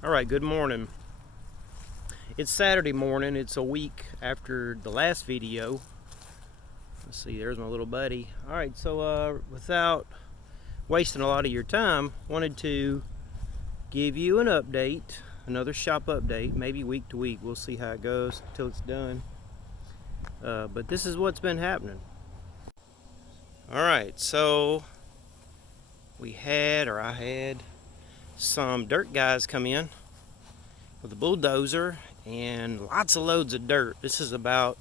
All right, good morning. It's Saturday morning. It's a week after the last video. Let's see, there's my little buddy. All right, so without wasting a lot of your time, wanted to give you an update, another shop update, maybe week to week. We'll see how it goes until it's done. But this is what's been happening. All right, so I had some dirt guys come in with a bulldozer and lots of loads of dirt. This is about,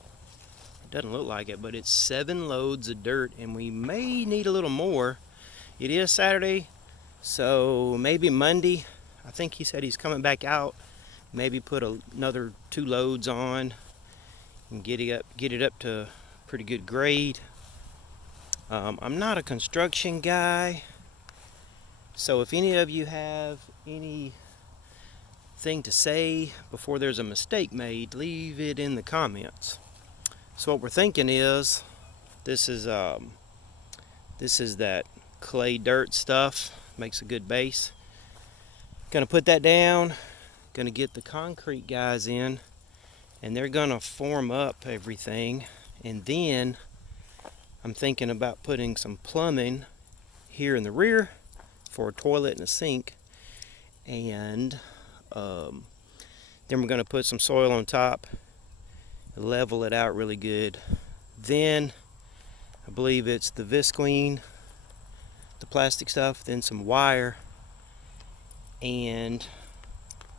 it doesn't look like it, but it's 7 loads of dirt, and we may need a little more. It is Saturday, so maybe Monday. I think he said he's coming back out, maybe put another 2 loads on and get it up to pretty good grade. I'm not a construction guy, so if any of you have any thing to say before there's a mistake made, leave it in the comments. So what we're thinking is, this is that clay dirt stuff, makes a good base. Gonna put that down, gonna get the concrete guys in, and they're gonna form up everything, and then I'm thinking about putting some plumbing here in the rear for a toilet and a sink, and then we're going to put some soil on top, level it out really good. Then I believe it's the visqueen, the plastic stuff, then some wire, and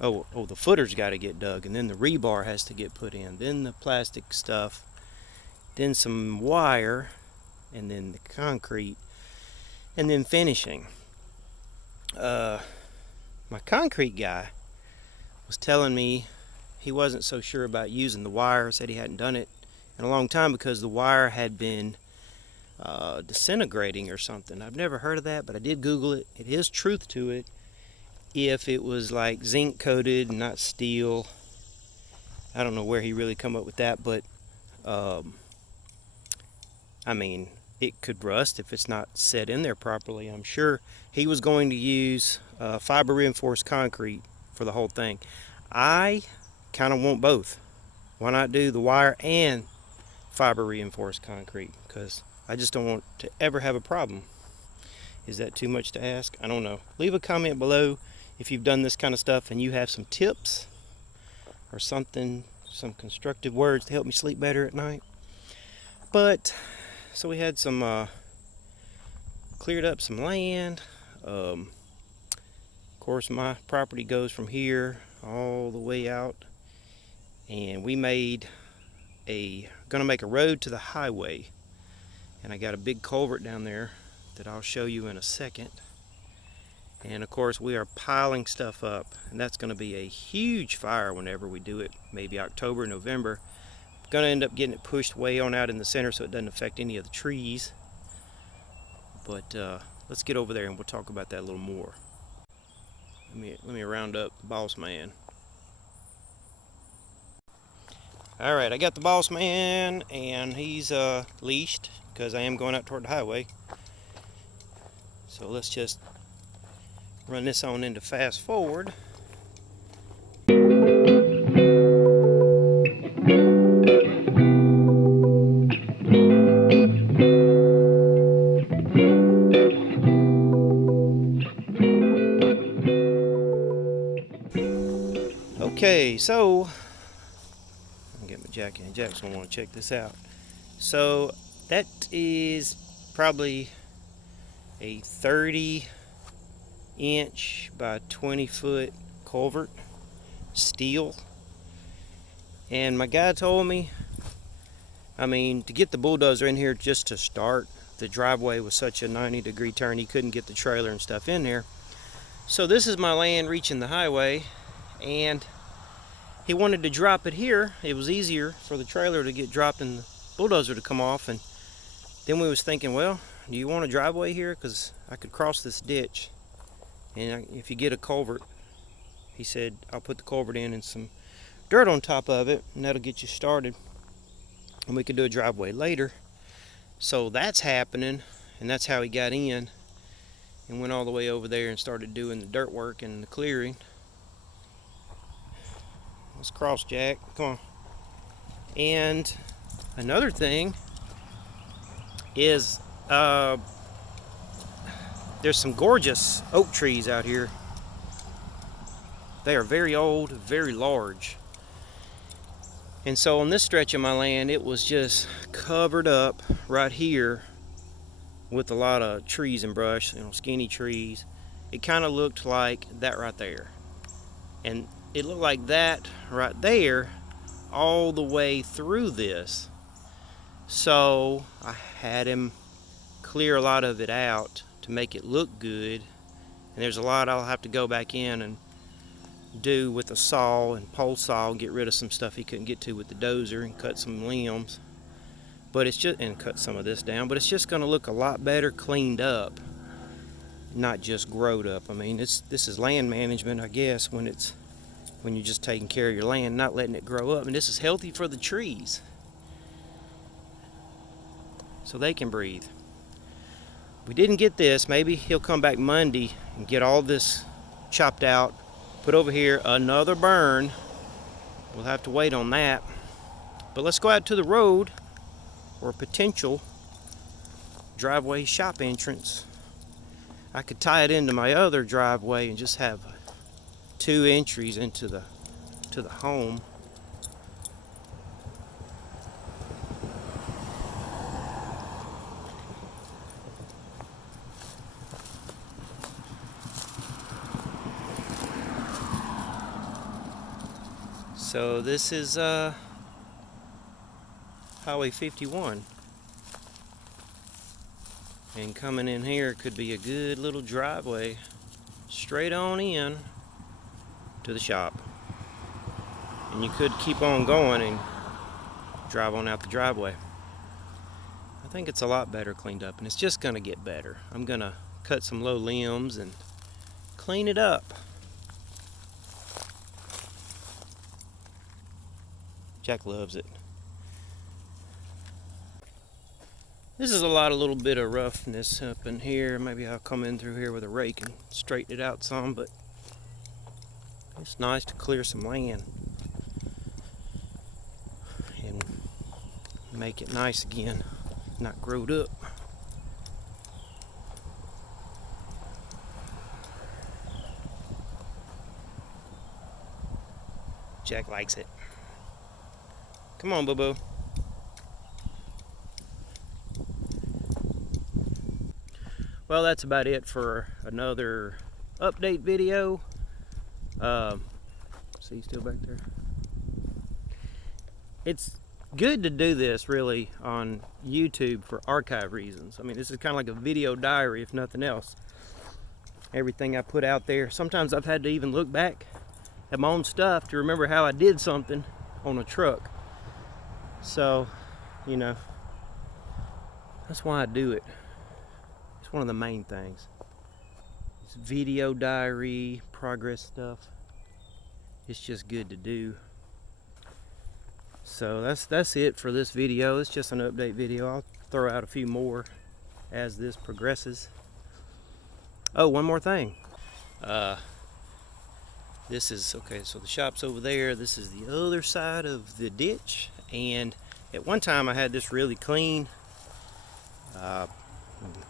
the footer's got to get dug, and then the rebar has to get put in, then the plastic stuff, then some wire, and then the concrete, and then finishing. My concrete guy was telling me he wasn't so sure about using the wire, said he hadn't done it in a long time because the wire had been disintegrating or something. I've never heard of that, but I did Google it. It is truth to it. If it was like zinc coated and not steel, I don't know where he really come up with that, but I mean, it could rust if it's not set in there properly. I'm sure he was going to use fiber reinforced concrete for the whole thing. I kind of want both. Why not do the wire and fiber reinforced concrete? Because I just don't want to ever have a problem. Is that too much to ask? I don't know. Leave a comment below if you've done this kind of stuff and you have some tips or something, some constructive words to help me sleep better at night. But so we had some cleared up some land. Of course, my property goes from here all the way out, and we gonna make a road to the highway, and I got a big culvert down there that I'll show you in a second. And of course, we are piling stuff up, and that's going to be a huge fire whenever we do it, maybe October, November. Going to end up getting it pushed way on out in the center so it doesn't affect any of the trees. But let's get over there and we'll talk about that a little more. Let me round up the boss man. All right, I got the boss man, and he's leashed because I am going out toward the highway. So let's just run this on into fast forward. Okay, so I'll get my jacket, and Jack's gonna want to check this out. So that is probably a 30-inch by 20-foot culvert, steel. And my guy told me, I mean, to get the bulldozer in here just to start, the driveway was such a 90-degree turn, he couldn't get the trailer and stuff in there. So this is my land reaching the highway, and he wanted to drop it here. It was easier for the trailer to get dropped and the bulldozer to come off. And then we was thinking, well, do you want a driveway here? Because I could cross this ditch, and if you get a culvert, he said, I'll put the culvert in and some dirt on top of it, and that'll get you started, and we could do a driveway later. So that's happening, and that's how he got in and went all the way over there and started doing the dirt work and the clearing. Let's cross, Jack. Come on. And another thing is there's some gorgeous oak trees out here. They are very old, very large. And so on this stretch of my land, it was just covered up right here with a lot of trees and brush, skinny trees. It kind of looked like that right there. And it looked like that right there all the way through this. So I had him clear a lot of it out to make it look good. And there's a lot I'll have to go back in and do with a saw and pole saw and get rid of some stuff he couldn't get to with the dozer and cut some limbs. But it's just, and cut some of this down, but it's just going to look a lot better cleaned up, not just growed up. I mean, this is land management, I guess, when you're just taking care of your land, not letting it grow up. And this is healthy for the trees, so they can breathe. We didn't get this. Maybe he'll come back Monday and get all this chopped out, put over here another burn. We'll have to wait on that. But let's go out to the road, or a potential driveway shop entrance. I could tie it into my other driveway and just have 2 entries into the home. So this is Highway 51. And coming in here could be a good little driveway straight on in to the shop. And you could keep on going and drive on out the driveway. I think it's a lot better cleaned up, and it's just going to get better. I'm going to cut some low limbs and clean it up. Jack loves it. This is a little bit of roughness up in here. Maybe I'll come in through here with a rake and straighten it out some, but it's nice to clear some land and make it nice again, not growed up. Jack likes it. Come on, boo-boo. Well, that's about it for another update video. See, still back there. It's good to do this really on YouTube for archive reasons. I mean, this is kind of like a video diary, if nothing else. Everything I put out there. Sometimes I've had to even look back at my own stuff to remember how I did something on a truck. So, that's why I do it. It's one of the main things. It's video diary, progress stuff. It's just good to do. So that's it for this video. It's just an update video. I'll throw out a few more as this progresses. Oh, one more thing. This is, okay, so the shop's over there. This is the other side of the ditch. And at one time I had this really clean.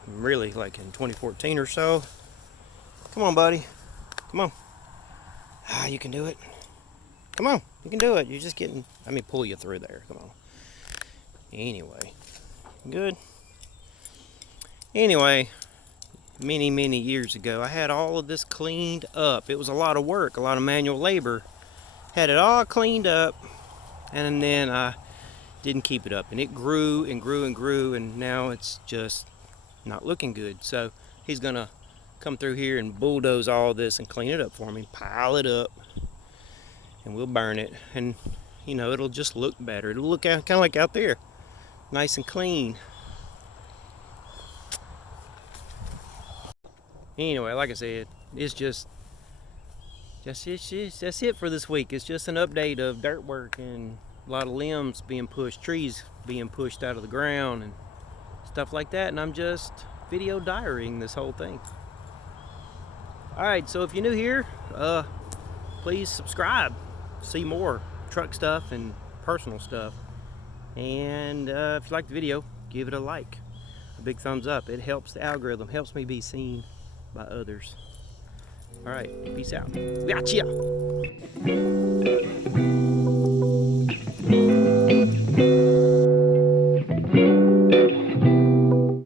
Really like in 2014 or so. Come on, buddy. Come on. You can do it. Come on, you can do it. You're just getting, let me pull you through there. Come on. Anyway, good. Anyway, many years ago, I had all of this cleaned up. It was a lot of work, a lot of manual labor. Had it all cleaned up, and then I didn't keep it up. And it grew and grew and grew, and now it's just not looking good. So he's gonna come through here and bulldoze all this and clean it up for me, pile it up, and we'll burn it. And it'll just look better. It'll look kind of like out there, nice and clean. Anyway, like I said, it's that's it for this week. It's just an update of dirt work and a lot of limbs being pushed, trees being pushed out of the ground and stuff like that. And I'm just video diarying this whole thing. All right, so if you're new here, please subscribe. see more truck stuff and personal stuff. And if you like the video, give it a like, a big thumbs up. It helps the algorithm, helps me be seen by others. All right, peace out. Gotcha.